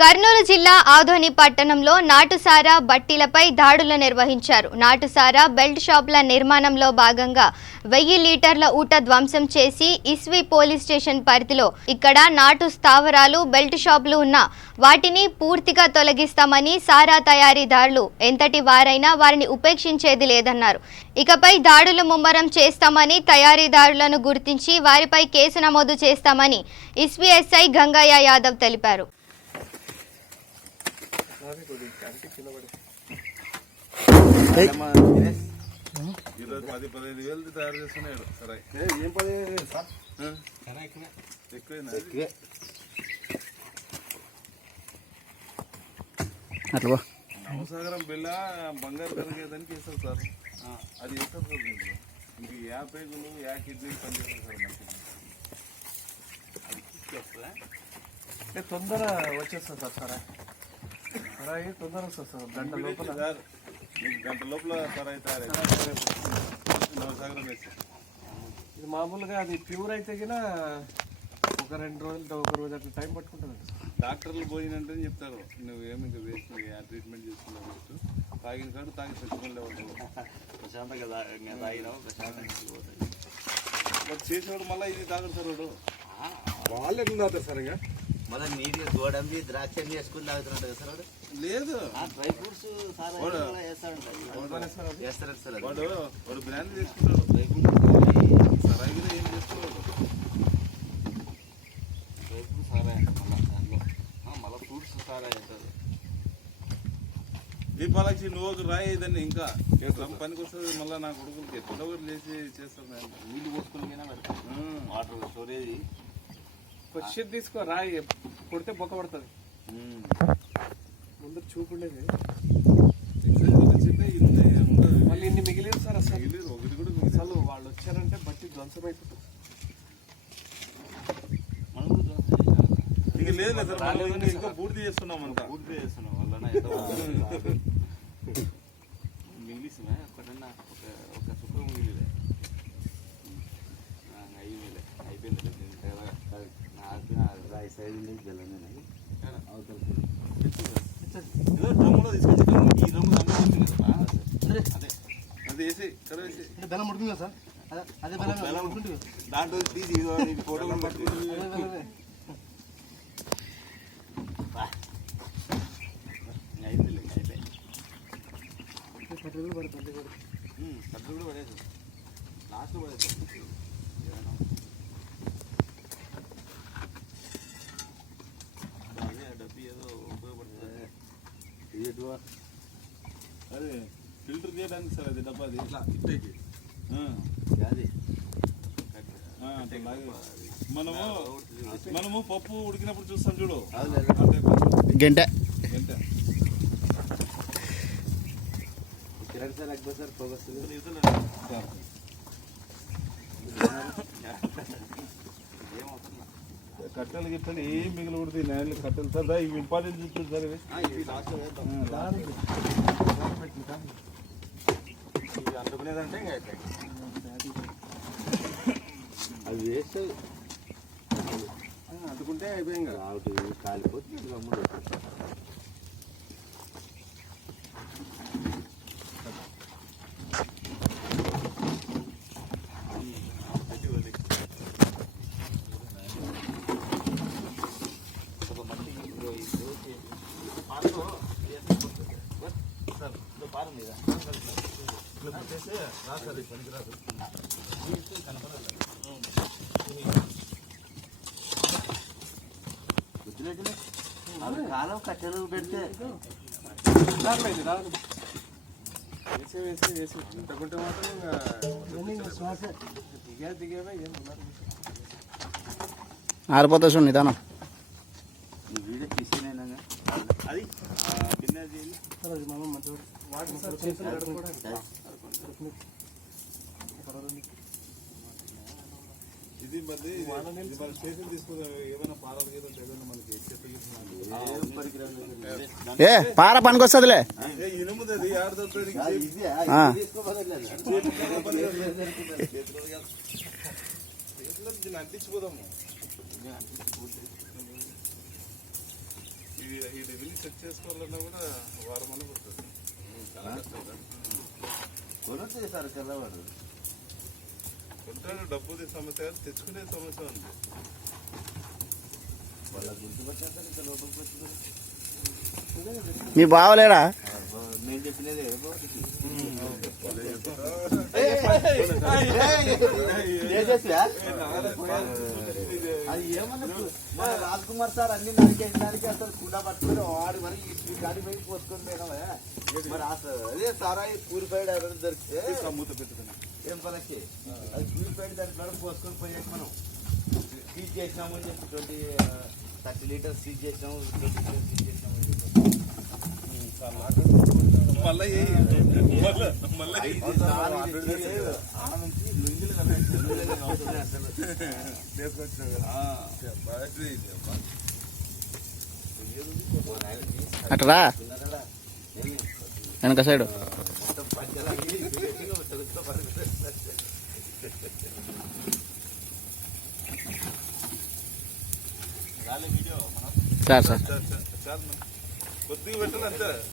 కర్నూలు జిల్లా ఆదోని పట్టణంలో నాటుసారా బట్టీలపై దాడులు నిర్వహించారు. నాటుసారా బెల్ట్ షాపుల నిర్మాణంలో భాగంగా 1000 లీటర్ల ఊట ధ్వంసం చేసి ఇస్వి పోలీస్ స్టేషన్ పరిధిలో ఇక్కడ నాటు స్థావరాలు బెల్ట్ షాపులు ఉన్న వాటిని పూర్తిగా తొలగిస్తామని సారా తయారీదారులు ఎంతటి వారైనా వారిని ఉపేక్షించేది లేదన్నారు. ఇకపై దాడులు ముమ్మరం చేస్తామని తయారీదారులను గుర్తించి వారిపై కేసు నమోదు చేస్తామని ఇస్వి ఎస్ఐ గంగయ్య యాదవ్ తెలిపారు. నవసాగరం బిల్ల బంగారు కరిగేదానికి వేస్తారు సార్. అది వేస్తారు సార్. దీంట్లో మీకు యా పేగులు యా కిడ్నీలు పనిచేస్తారు సార్. తొందర వచ్చేస్తుంది సార్. సరాయి తొందర వస్తుంది సార్. గంట లోపల సార్ మీకు గంట లోపల సరాయి తయారు నవసాగరం వేసి. ఇది మామూలుగా అది ప్యూర్ అయితే కినా ఒక 2 రోజులు ఒక రోజు అట్లా టైం పట్టుకుంటుంది. డాక్టర్లు పోయినంటే చెప్తారు నువ్వు ఏమి ఇంకా వేస్ట్ ట్రీట్మెంట్ చేసుకున్నావు వేస్ట్. తాగిన కాదు తాగి తెచ్చుకోలే ప్రశాంతంగా తాగినావు ప్రశాంతంగా చేసేవాడు మళ్ళీ ఇది తాగడు సార్. వాడు వాళ్ళు ఎట్లా తాగుతారు సార్? ఇంకా మళ్ళీ నీట్గా గోడంబి ద్రాక్ష వేసుకుని తాగుతున్నట్టు కదా సార్. వాడు లేదు డ్రై ఫ్రూట్స్ వేస్తారంట సార్. వాడు బ్రాండ్ చేసుకుంటాడు. డ్రై ఫ్రూట్స్ సరాయి ఏం చేసుకోవాలి. డ్రై ఫ్రూట్స్ సారాయి అంట. మళ్ళీ దాంట్లో మళ్ళీ ఫ్రూట్స్ సారాయి అంటారు. దీపాలక్షి నువ్వు ఒక రాయి దాన్ని ఇంకా పనికి వస్తుంది. మళ్ళీ నా కొడుకులకి ఎట్లా ఒకటి లేచి చేస్తాను. నీళ్ళు పోసుకుని పెడతాను. వాటర్ స్టోరేజ్ షీట్ తీసుకో. రాయి కొడితే బొక్క పడుతుంది. ముందు చూపుండేది మళ్ళీ ఇన్ని మిగిలేదు సార్. అసలు ఒకటి కూడా అసలు వాళ్ళు వచ్చారంటే బట్టి ధ్వంసం అయిపోతుంది. ఇక లేదు సార్. ఇంకా పూర్తి చేస్తున్నాం అంతా. పూర్తి చేస్తున్నాం వల్ల మిగిలిసినా ఒకటన్నా ఒక సుఖం మిగిలిదే అయిపోయింది. రాయి సైడ్ డ్రమ్ములో తీసుకొచ్చి ఈ డ్రమ్ము అదే అది వేసి కరేసి బెల్లం ఉడుకుందా సార్? అదే బెల్లం ఉడుకుంటుంది. దాంట్లో తీసి ఫోటో పట్టుకుంటుంది. కట్టెలు పడుతుంది. కట్టెలు కూడా పడేది లాస్ట్లో పడేది. డబ్బు ఏదో ఉపయోగపడుతుంది. అది ఫిల్టర్ చేయడానికి సార్. అది డబ్బా అది ఇట్లా ఇట్టేకి అది మనము పప్పు ఉడికినప్పుడు చూస్తాం చూడు. గంట గంట సార్ అక్బర్ సార్ పోగొస్తుంది. కట్టెలు గిట్టలు ఏం మిగిలి నేల కట్టెలు సార్. ఇవి ఇంపార్టెంట్ చూస్తుంది సార్. ఇవి అందుకునేదంటే ఇంకా అది వేస్ట్. అందుకుంటే అయిపోయింది కదా. కాలిపోతుంది. కాలం కట్టెలు పెడితే రాదు. వేసి వేసి వేసి ఇంతకుంటే మాత్రం శ్వాస దిగేవే ఏం ఉన్నారు. ఆరిపోతా చూడండి నిదానం. వీడియో తీసేనైనా అది ఇది మళ్ళీ స్టేషన్ తీసుకుని ఏమైనా పాలలు ఏదైనా మనకి ఏ పార పనికి వస్తుందిలే. ఇనుముది ఆడదొస్తుంది. అంటించిపోదాము. ఈ రెవెన్యూ చెక్ చేసుకోవాలన్నా కూడా వారం అన్న పడుతుంది. కొనుక్కుంటే సార్ కలవాడు కొంటాడు, డబ్బుది సమస్య కాదు, తెచ్చుకునే సమస్య ఉంది. వాళ్ళ గుర్తుపట్టేస్తారు ఇంకా లోపలికి వచ్చి మీ బావలేడా? నేను చెప్పినదే అది ఏమన్నా మన రాజ్ కుమార్ సార్ అన్ని నరికేసడానికి అసలు కూడా పట్టుకుని వాడి మరి ఈ గాడి పైకి పోసుకొని పోయినావా మరి అదే సారాయి ప్యూరిఫైడ్ ఎవరైనా దొరికితే మూత పెట్టుకుని ఏం పలకి అది ప్యూరిఫైడ్ దాని మేడం పోసుకొని పోయాక మనం సీజ్ చేసినాము అని చెప్పి 30 లీటర్స్ సీజ్ చేసినాము 20 లీటర్స్ సీజ్ చేసినాము అని చెప్పి మళ్ళీ అట్రా వెనక సైడ్ సార్ కొద్దిగా పెట్టాలి అంతే.